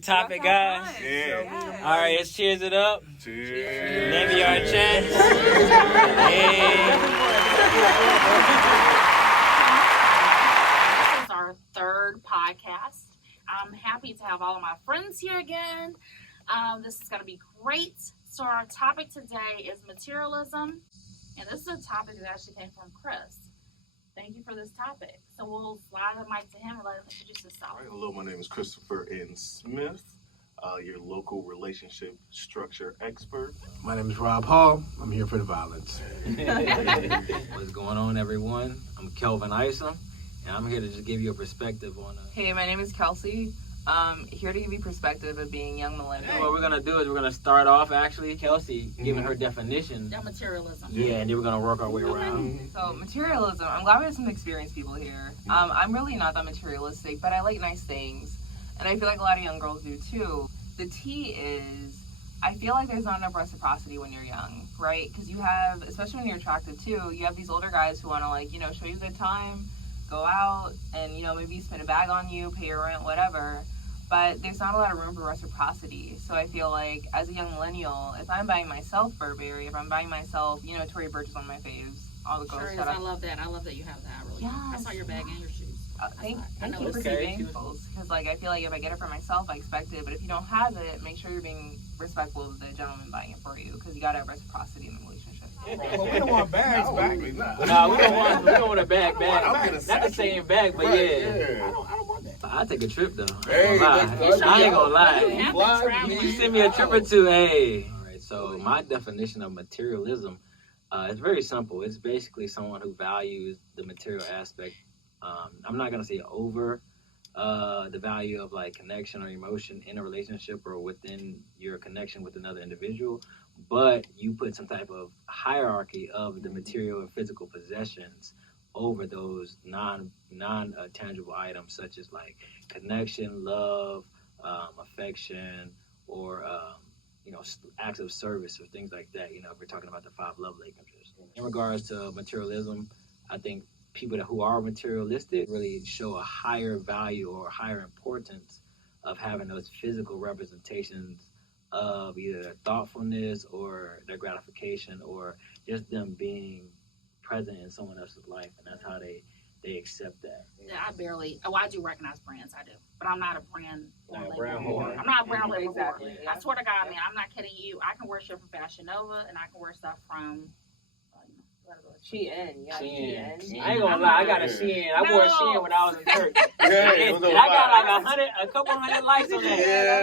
Topic, guys. Yeah. All right, let's cheers it up. Cheers. Name your chance. This is our third podcast. I'm happy to have all of my friends here again. This is going to be great. So our topic today is materialism. And this is a topic that actually came from Chris. Thank you for this topic. So we'll slide the mic to him and let him introduce himself. All right, hello, my name is Christopher N. Smith, your local relationship structure expert. My name is Rob Hall. I'm here for the violence. What's going on, everyone? I'm Kelvin Isom, and I'm here to just give you a perspective on Hey, my name is Kelsey. Here to give you perspective of being young millennial. What we're gonna do is we're gonna start off actually, Kelsey giving her definition. Yeah, materialism. Yeah, and then we're gonna work our way around. So materialism. I'm glad we have some experienced people here. I'm really not that materialistic, but I like nice things, and I feel like a lot of young girls do too. The T is, I feel like there's not enough reciprocity when you're young, right? Because you have, especially when you're attractive too, you have these older guys who want to like, show you a good time, go out, and maybe spend a bag on you, pay your rent, whatever. But there's not a lot of room for reciprocity. So I feel like as a young millennial, if I'm buying myself Burberry, if I'm buying myself, Tory Burch is one of my faves. All the girls. Sure is. I love that. I love that you have that. Really. Yes. I saw your bag and your shoes. Thank you for keeping because I feel like if I get it for myself, I expect it. But if you don't have it, make sure you're being respectful of the gentleman buying it for you because you gotta have reciprocity in the relationship. Well, we don't want bags back. No, we don't want a bag. Not the same bag, but yeah. I don't want that. I'll take a trip though. Hey, I ain't gonna lie. You send me a trip or two, hey. All right. So my definition of materialism is very simple. It's basically someone who values the material aspect. I'm not gonna say over the value of like connection or emotion in a relationship or within your connection with another individual, but you put some type of hierarchy of the material and physical possessions over those non-tangible items such as like connection, love, affection, or acts of service or things like that. If we're talking about the 5 love languages. In regards to materialism, I think people who are materialistic really show a higher value or higher importance of having those physical representations of either their thoughtfulness or their gratification or just them being present in someone else's life, and that's how they accept that. Yeah, I do recognize brands, I do, but I'm not a brand. Brand whore. I'm not a brand label Exactly. whore. I swear to God, man, I'm not kidding you. I can wear shit from Fashion Nova, and I can wear stuff from. Shein. I ain't gonna lie, I got a Shein. I wore a Shein when I was in church. And I got like a couple hundred likes on that.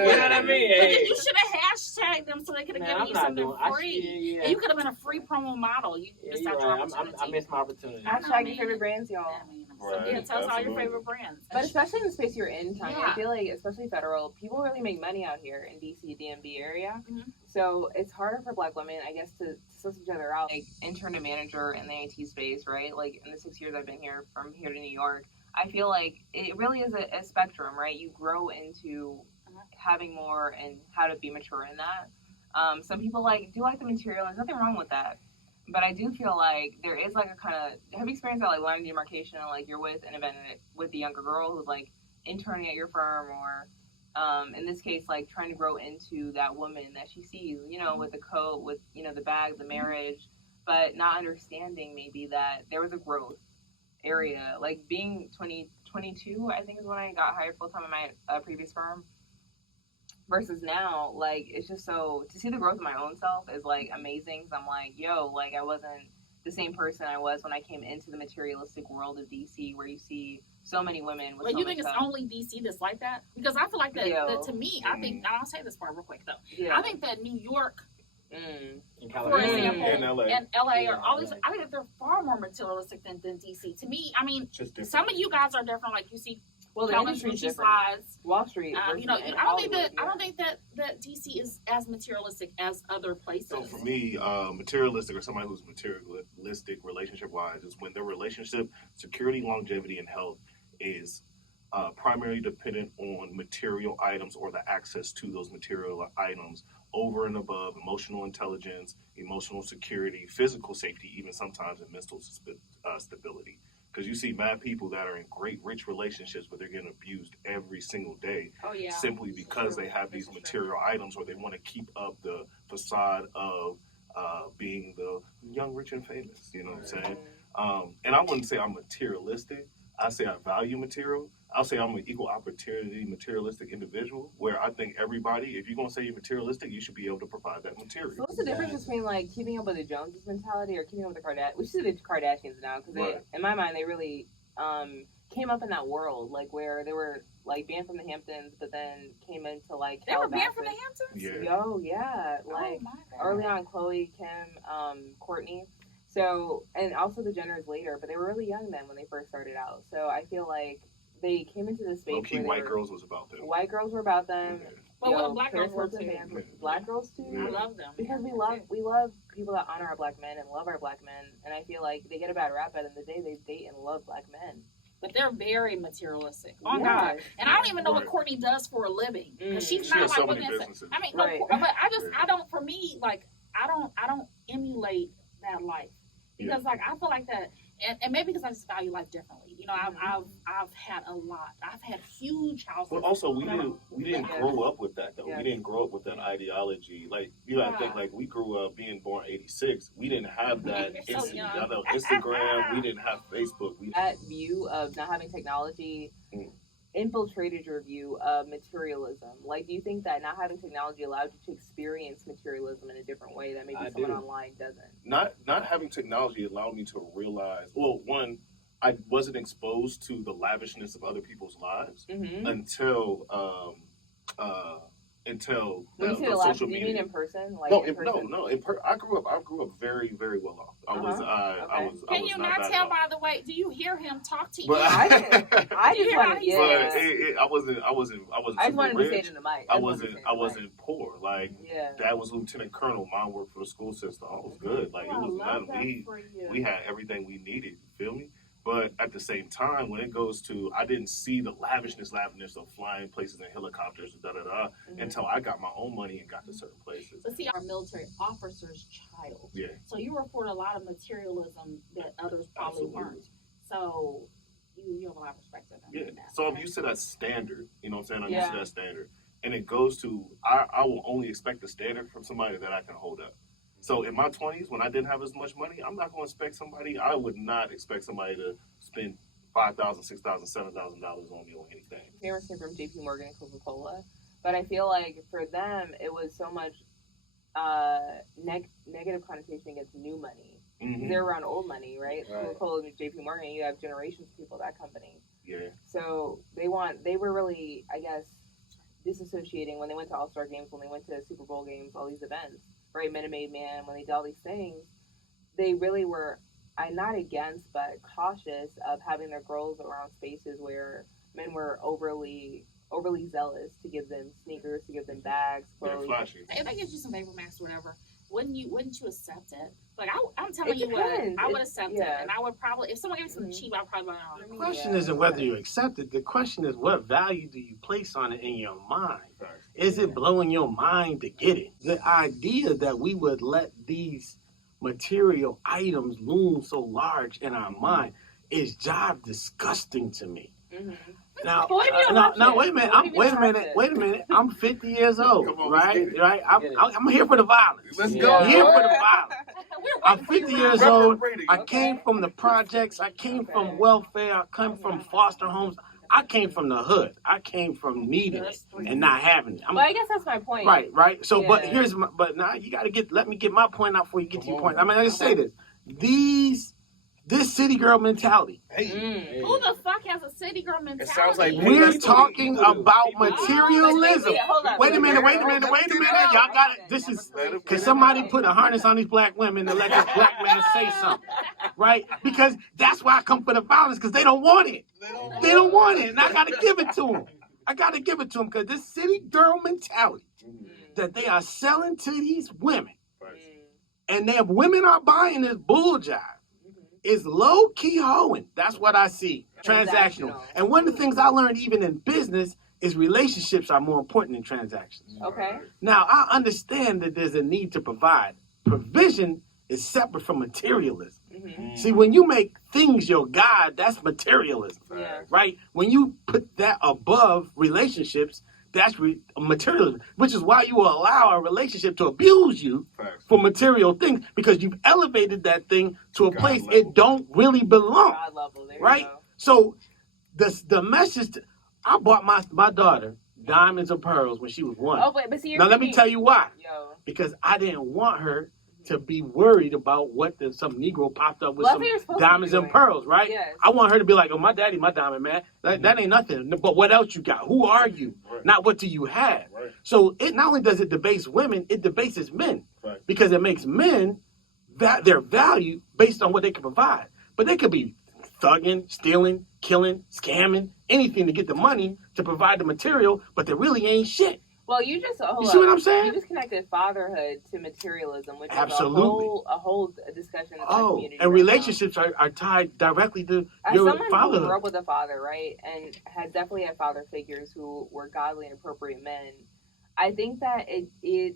You know what I mean? Hey. You should have hashtagged them so they could have given you something free. And you could have been a free promo model. You missed out your opportunity. I missed my opportunity. Hashtag your favorite brands, y'all. Tell us all your favorite brands. But especially in the space you're in, Tanya, I feel like, especially federal, people really make money out here in DC, D.M.V area. Mm-hmm. So it's harder for Black women, I guess, to suss each other out. Like, intern to manager in the IT space, right? Like, in the 6 years I've been here, from here to New York, I feel like it really is a spectrum, right? You grow into having more and how to be mature in that. Some people do like the material. There's nothing wrong with that. But I do feel like there is like a kind of, have you experienced that like line of demarcation, like you're with an event with the younger girl who's like interning at your firm or in this case, like trying to grow into that woman that she sees, with the coat, with, the bag, the marriage, but not understanding maybe that there was a growth area, like being 22, I think is when I got hired full-time in my previous firm. Versus now, like, it's just so, to see the growth of my own self is, like, amazing. So I'm like, yo, like, I wasn't the same person I was when I came into the materialistic world of DC, where you see so many women with But you think it's only DC that's like that? Because I feel like that to me, I think, I'll say this part real quick, though. Yeah. I think that New York, for example, and LA are all these, I think that they're far more materialistic than DC. To me, I mean, some of you guys are different, like, you see Well, the Calvin industry's Gucci different. slides. Wall Street. You know, versus I don't think that Hollywood, I don't think that DC is as materialistic as other places. So for me, materialistic or somebody who's materialistic relationship-wise is when their relationship security, longevity, and health is primarily dependent on material items or the access to those material items over and above emotional intelligence, emotional security, physical safety, even sometimes in mental stability. Because you see mad people that are in great, rich relationships, but they're getting abused every single day simply because they have these material items or they want to keep up the facade of being the young, rich, and famous. You know what I'm saying? And I wouldn't say I'm materialistic. I say I value material. I'll say I'm an equal opportunity materialistic individual where I think everybody, if you're going to say you're materialistic, you should be able to provide that material. So what's the difference between like keeping up with the Joneses mentality or keeping up with the Kardashians? We see the Kardashians now because in my mind, they really came up in that world, like where they were like banned from the Hamptons, but then came into like they were banned from the Hamptons. Yeah, like early on, Khloe, Kim, Courtney. So, and also the Jenners later, but they were really young then when they first started out. So I feel like they came into this space. Low-key, white girls was about them. White girls were about them. Yeah. But what black girls were too. Black girls too. I love them because we love people that honor our black men and love our black men, and I feel like they get a bad rap. But in the day, they date and love black men. But they're very materialistic. Oh God! And I don't even know what Courtney does for a living because she's not like looking at. I mean, no, but I don't. For me, like I don't emulate that life because like I feel like that. And maybe because I just value life differently. You know, I've had a lot. I've had huge houses. But also, we didn't grow up with that though. Yeah. We didn't grow up with that ideology. Like you gotta think, like we grew up being born '86. We didn't have that Instagram. We didn't have Facebook. That view of not having technology infiltrated your view of materialism. Like, do you think that not having technology allowed you to experience materialism in a different way that maybe someone online doesn't? Not having technology allowed me to realize, well, one, I wasn't exposed to the lavishness of other people's lives until when you say the social media. You mean in person? Like I grew up very, very well off. I was. Can you not tell? By the way, do you hear him talk to you? But I just wanted. Yeah. But I wasn't. I just wanted to say it in the mic. I wasn't poor. Like Dad was lieutenant colonel. Mom worked for the school system. I was good. Like it was nothing. We had everything we needed. You feel me? But at the same time, when it goes to, I didn't see the lavishness of flying places in helicopters, until I got my own money and got to certain places. But see, our military officer's child. Yeah. So you were afforded a lot of materialism that others probably weren't. So you have a lot of respect for them. Yeah. So I'm used to that standard. You know what I'm saying? I'm used to that standard. And it goes to, I will only expect the standard from somebody that I can hold up. So in my 20s, when I didn't have as much money, I'm not going to expect somebody. I would not expect somebody to spend $5,000, $6,000, $7,000 on me on anything. Parents came from J.P. Morgan and Coca-Cola, but I feel like for them it was so much negative connotation against new money. They're around old money, right? Coca-Cola and J.P. Morgan, you have generations of people at that company. Yeah. So they were really, I guess, disassociating when they went to All-Star games, when they went to Super Bowl games, all these events. Right, Minute Maid Man, when they did all these things, they really were, I'm not against, but cautious of having their girls around spaces where men were overly zealous to give them sneakers, to give them bags, clothes. If I get you some paper max or whatever, wouldn't you accept it? Like I'm telling you what, I would accept it, and I would probably, if someone gave me something cheap, I'd probably buy it. The question isn't whether you accept it. The question is what value do you place on it in your mind? Is it blowing your mind to get it? The idea that we would let these material items loom so large in our mind is job disgusting to me. Now, wait a minute. I'm 50 years old, right? I'm here for the violence. Let's go. I'm here for the violence. I'm 50 years old. I came from the projects. I came from welfare. I came from foster homes. I came from the hood. I came from needing it and not having it. Well, I guess that's my point. Right. So, but now you got to let me get my point out before you get to your point. I mean, I just say this. These This city girl mentality. Hey, Who the fuck has a city girl mentality? sounds like We're people talking do. about People do. materialism. Wait a minute. Y'all got it. This is, can somebody put a harness on these black women and let this black man say something? Right? Because that's why I come for the violence, because they don't want it. They don't want it. And I got to give it to them. Because this city girl mentality that they are selling to these women, and their women are buying this bull jive, is low-key hoeing. That's what I see. Transactional. And one of the things I learned even in business is relationships are more important than transactions. Okay. Now, I understand that there's a need to provide. Provision is separate from materialism. See, when you make things your God, that's materialism. Yeah. Right? When you put that above relationships, that's materialism, which is why you will allow a relationship to abuse you for material things, because you've elevated that thing to a God place level. it don't really belong. God level. There Right? you go. So the message, I bought my daughter diamonds and pearls when she was 1. Oh, but see, Now let me tell you why. Yo. Because I didn't want her to be worried about what some Negro popped up with Well, some that's what you're supposed to be diamonds and doing. pearls, right? Yes. I want her to be like, oh, my daddy, my diamond man. That ain't nothing. But what else you got? Who are you? Right. Not what do you have? Right. So it not only does it debase women, it debases men. Right. Because it makes men their value based on what they can provide. But they could be thugging, stealing, killing, scamming, anything to get the money to provide the material, but they really ain't shit. Well, you just You see what I'm saying? You just connected fatherhood to materialism, which Absolutely. is a whole discussion in the community. And right relationships are tied directly to now. As your someone who fatherhood. grew up with a father, right, and had definitely had father figures who were godly and appropriate men, I think that it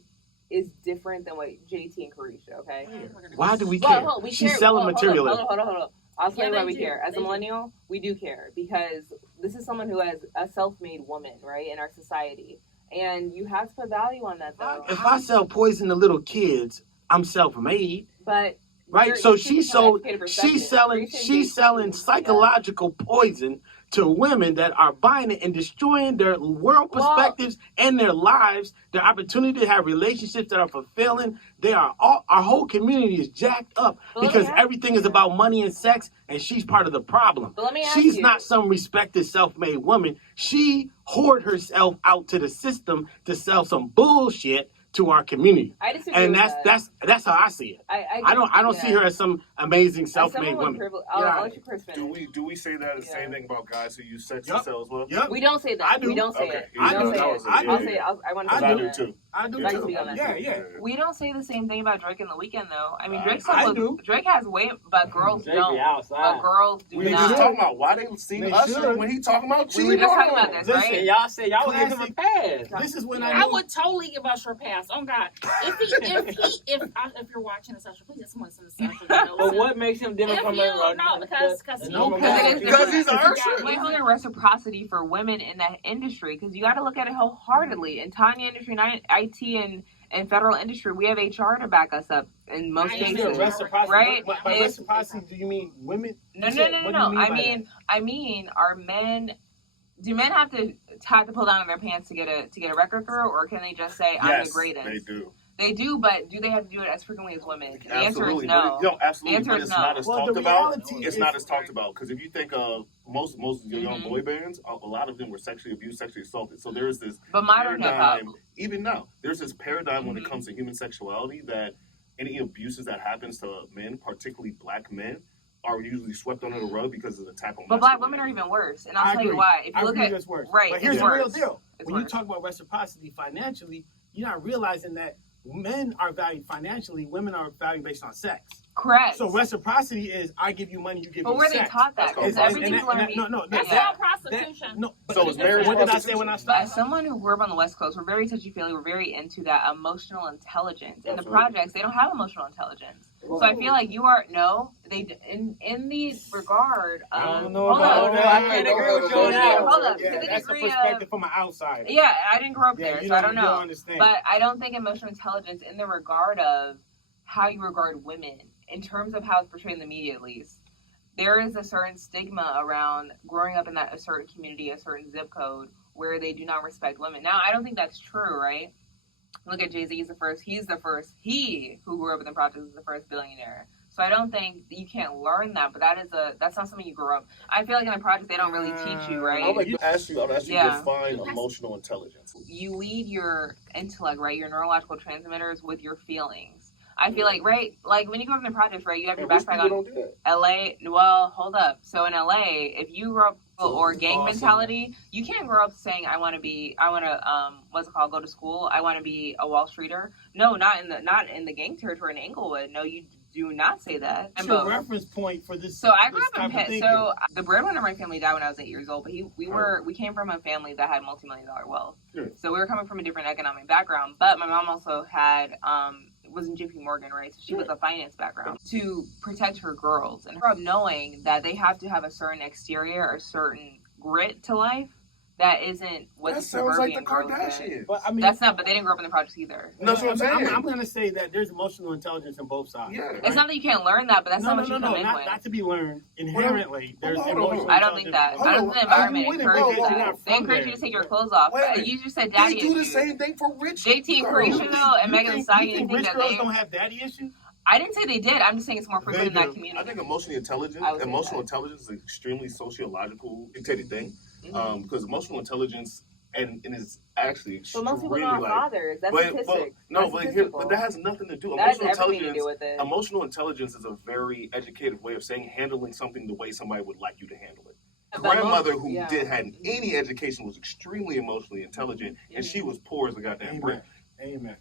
is different than what JT and Carisha. Okay. Why do we care? Well, we She's care. selling Hold materialism. on. I'll tell you why they we do. care. As They a do. millennial, we do care because this is someone who has a self-made woman, right, in our society. And you have to put value on that, though. If I sell poison to little kids, I'm self-made, But right? So she's selling Yeah. psychological poison to women that are buying it and destroying their world perspectives and their lives, their opportunity to have relationships that are fulfilling. Our whole community is jacked up because everything is about money and sex, and she's part of the problem. But let me ask She's you. not some respected self-made woman. She hoard herself out to the system to sell some bullshit to our community. I disagree And with that's how I see it. I don't see her as some amazing self-made woman. I'll let you Chris Do finish. we say that the same thing about guys who use sex to Yup. sell as well? Yep. We don't say that. I do. We don't say Okay. it. I We don't do. say That it. was I do. I'll say it. I want to I say do that. too. I do Like too. to be on that. Yeah. We don't say the same thing about Drake and The Weeknd, though. I mean, I do. Drake has way, but girls Drake don't. be outside. But girls do We were not. just talking about why they sing They Usher should. when he talking about We cheating. were just talking on about him. this, Listen, right? Y'all said y'all would give him a Classic. pass. This is when I I knew. would totally give Usher a pass. Oh God! If you're watching this, Usher, please just want to send this Usher. But what makes him different If from you everybody? no, because No he- pass. Because he's an Usher. Wait, hold on, reciprocity for women in that industry, because you got to look at it wholeheartedly. In Tanya industry, and IT, and federal industry, we have HR to back us up in most I cases. understand. Reciprocity. Right? By reciprocity, do you mean women? No. What do you I by mean, are men? Do men have to pull down their pants to get a record through, or can they just say I'm the Yes, greatest? they do. They do, but do they have to do it as frequently as women? The answer Absolutely. is no. But absolutely. The answer But is it's no. not as Well, talked the about. reality It's is- not as talked about because if you think of most of the young Mhm. boy bands, a lot of them were sexually abused, sexually assaulted. So there's this But modern hip hop, paradigm. Even now, there's this paradigm when it Mhm. comes to human sexuality that any abuses that happens to men, particularly black men, are usually swept under the rug because of the attack on. but black women are even worse, and I'll I tell you agree. why. If I you look agree at that's worse. right, But here's it's the real worse. deal. It's When you worse. talk about reciprocity financially, you're not realizing that men are valued financially, women are valued based on sex. Correct. So reciprocity is I give you money, you give But me where sex. they taught that? That's Because called everything's going to be. no, That's Yeah. not prostitution. No, but So is marriage what did I say prostitution? when I As started? someone who grew up on the West Coast, we're very touchy-feely. We're very into that emotional intelligence. In the Absolutely. projects, they don't have emotional intelligence. So I feel like you are in the regard of. I don't know hold about on. that. I can't agree with you on that. Hold up. Yeah, To the that's the degree perspective of. from an outsider. Yeah, I didn't grow up Yeah, there, you so I don't you don't know. understand. But I don't think emotional intelligence in the regard of how you regard women, in terms of how it's portrayed in the media at least. There is a certain stigma around growing up in a certain community, a certain zip code, where they do not respect women. Now, I don't think that's true, right? Look at Jay-Z, he who grew up in the projects is the first billionaire. So I don't think you can't learn that, but that's not something you grow up. I feel like in the project they don't really teach you, right? I'll ask you Yeah. define emotional intelligence. You lead your intellect, right? Your neurological transmitters with your feelings. I feel like, right? Like when you go up in the projects, right? You have your backpack on. Don't do that. LA, well, hold up. So in LA, if you grow up or gang mentality, you can't grow up saying go to school. I want to be a Wall Streeter. No, not in the gang territory in Inglewood. No, you do not say that. That's a reference point for this. So I grew up in Pitt. So the breadwinner of my family died when I was 8 years old, but we came from a family that had multi-million-dollar wealth. Good. So we were coming from a different economic background. But my mom also had was in JP Morgan, right? So she was a finance background to protect her girls and her up knowing that they have to have a certain exterior, a certain grit to life. That isn't what That the sounds like the suburban girls did. Kardashians. But I mean, That's not, but they didn't grow up in the projects either. No, that's what I'm saying. I'm going to say that there's emotional intelligence on both sides. Yeah. right? It's not that you can't learn that, but that's not what you come in with. Not to be learned. Inherently, there's Hold on. emotional I don't think that. Hold I don't on. think the environment Wait a encourages minute. that. They encourage you to take your clothes off. Wait a minute. You just said daddy They do the issues. same thing for rich JT girls. Horatio and Megan Thee Stallion. You think rich girls don't have daddy issues? I didn't say they did. I'm just saying it's more frequent in that community. I think emotional intelligence is an extremely sociological dictated thing. Because emotional intelligence and it's actually But extremely most people don't have fathers. That's statistics. But that has nothing to do. That has everything to do with it. Emotional intelligence is a very educated way of saying handling something the way somebody would like you to handle it. Grandmother who had any education was extremely emotionally intelligent, and she was poor as a goddamn brick. Amen.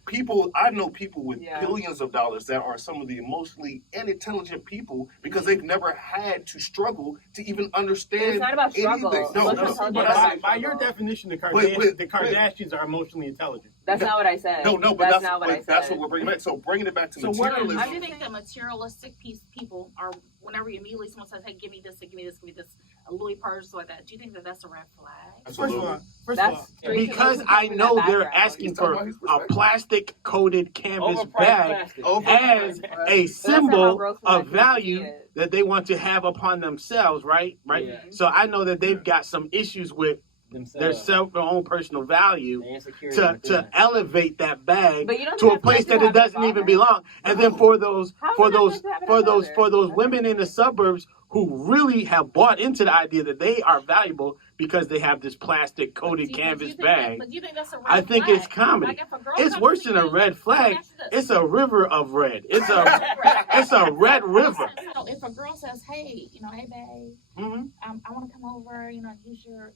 I know people with billions of dollars that are some of the emotionally unintelligent people because they've never had to struggle to even understand. It's not about struggle. Anything. But by your definition, the Kardashians are emotionally intelligent. That's not what I said. But that's not what I said. That's what we're bringing back. So bringing it back to materialism. I do think that materialistic people are, whenever immediately someone says, hey, give me this, a Louis purse, like that, do you think that that's a red flag? First of all, because I know they're asking for a plastic coated canvas bag as a symbol of value that they want to have upon themselves, right? Yeah. So I know that they've got some issues with their own personal value to elevate that bag to a place that it doesn't even belong. And then for those women in the suburbs who really have bought into the idea that they are valuable because they have this plastic coated canvas bag. But do you think that's a red I think flag? it's comedy. Like it's worse than a red flag. It's a river of red. It's a red river. So if a girl says, hey, hey babe, I want to come over, use your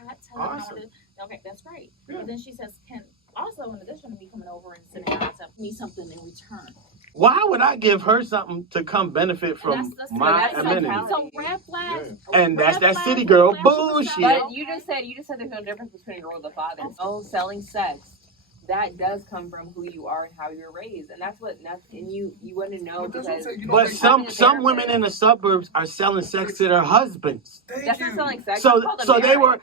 hot tub. Awesome. Okay, that's great. Yeah. But then she says, can also in addition to me coming over and sitting in the hot tub, me something in return. Why would I give her something to come benefit from my amenities? So red flags. And that's that city girl bullshit. But you just said there's no difference between a girl and a father. Oh, selling sex. That does come from who you are and how you're raised, and you want to know because. But some women in the suburbs are selling sex to their husbands. That's not selling sex. So they were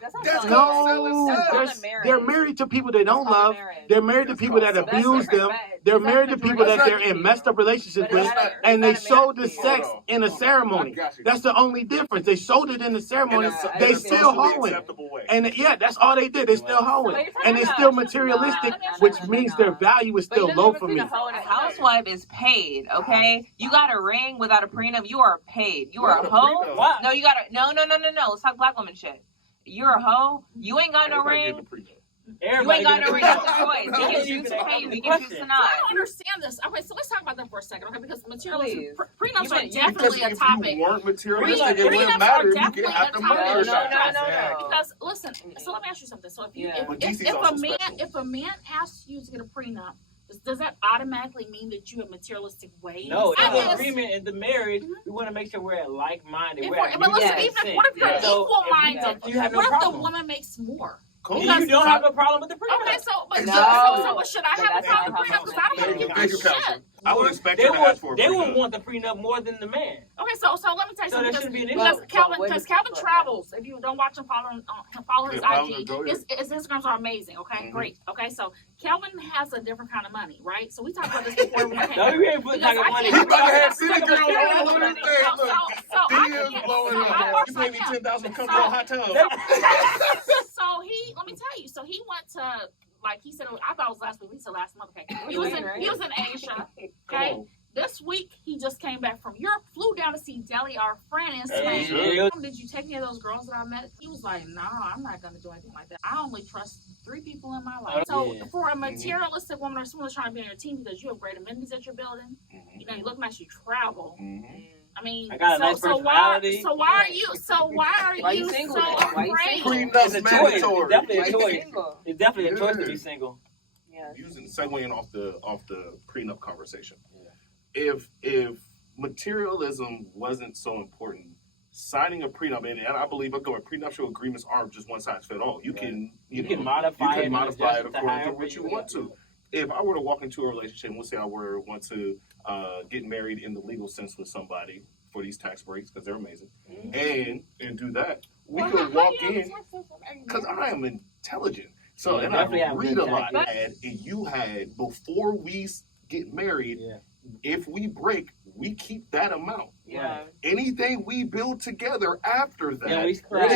they're married. married to people they don't love. They're married to people that abuse them. They're married to people that they're in messed up relationships with, and they sold the sex in a ceremony. That's the only difference. They sold it in the ceremony. They still hoeing, and that's all they did. They still hoeing, and it's still materialistic. Which means their value is still low for me. A housewife is paid, okay? You got a ring without a prenup, you are paid. You are a hoe? No, you got to no. Let's talk black woman shit. You're a hoe. You ain't got no ring. You ain't got no ring. That's a choice. He can choose to pay you. He can choose to not. I don't understand this. Okay, so let's talk about that for a second, okay? Because materialism, prenups are definitely a topic. If you weren't materialistic, it wouldn't matter. You get half the money. No. Because listen, so let me ask you something. So if a man asks you to get a prenup, does that automatically mean that you have materialistic ways? No, in the agreement in the marriage, we want to make sure we're at like-minded. But listen, even what if you're equal-minded? What if the woman makes more? Cool. You don't have a problem with the prenup. Okay, so should I have a problem with the prenup? Because I don't want to get this shit. I would expect her to ask for a prenup. They would want the prenup more than the man. Okay, so let me tell you something. There shouldn't be an Because issue. Calvin travels. If you don't watch him, follow his IG. His Instagrams are amazing. Okay, great. Okay, so Calvin has a different kind of money, right? So we talked about this before we came. No, we ain't putting talking money. You better have city girls all over this thing. So D.M.V blowing up. You pay me $10,000 to come to a hot tub. So let me tell you. So he went to, like he said, I thought it was last week. He said last month. Okay, he was in Asia. Okay, This week, he just came back from Europe, flew down to see Deli, our friend, in Hey, Spain. yeah. Did you take any of those girls that I met? He was like, nah, I'm not going to do anything like that. I only trust 3 people in my life. So Yeah. for a materialistic woman or someone that's trying to be on your team because you have great amenities at your building, you know, you look nice, you travel. I mean, I got a nice personality. why are you Why you single so then? Why you afraid? single? It's a choice. It's Mandatory. definitely Why a you choice. single? It's definitely a choice to be single. Yeah. Using segueing off the prenup conversation. If materialism wasn't so important, signing a prenup, and I believe prenuptial agreements aren't just one size fit all. You can modify it according to what you want to. If I were to walk into a relationship, let's say I want to get married in the legal sense with somebody for these tax breaks because they're amazing, and do that, we could walk in because I am intelligent. So and I read a lot. And you had before we get married. Yeah. If we break, we keep that amount. Yeah. Anything we build together after that, Then we split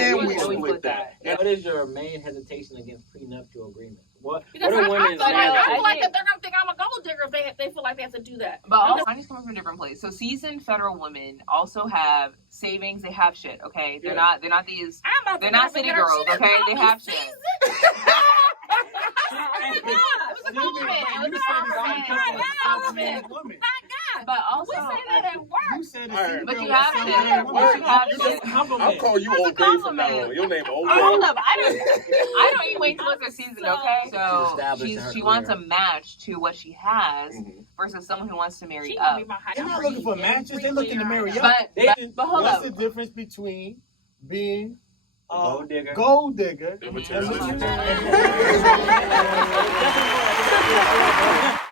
that. What is your main hesitation against prenuptial agreements? What Because are I women's feel main like that they're gonna think I'm a gold digger if they feel like they have to do that. But also, I'm just coming from a different place. So seasoned federal women also have savings. They have shit. Okay, they're not these. They're not city girls. Okay, they have shit. But also, we say that at work. You said but you have shit. I'll call you Old Bay from now on. Your name Old Bay. Hold up, I don't even wait till it's their season, okay? So she career. wants a match to what she has versus someone who wants to marry She up. gonna be my high They're not number. looking for matches. They're looking to marry up. But hold What's up. the difference between being a Gold digger. gold digger And and materialistic. materialistic?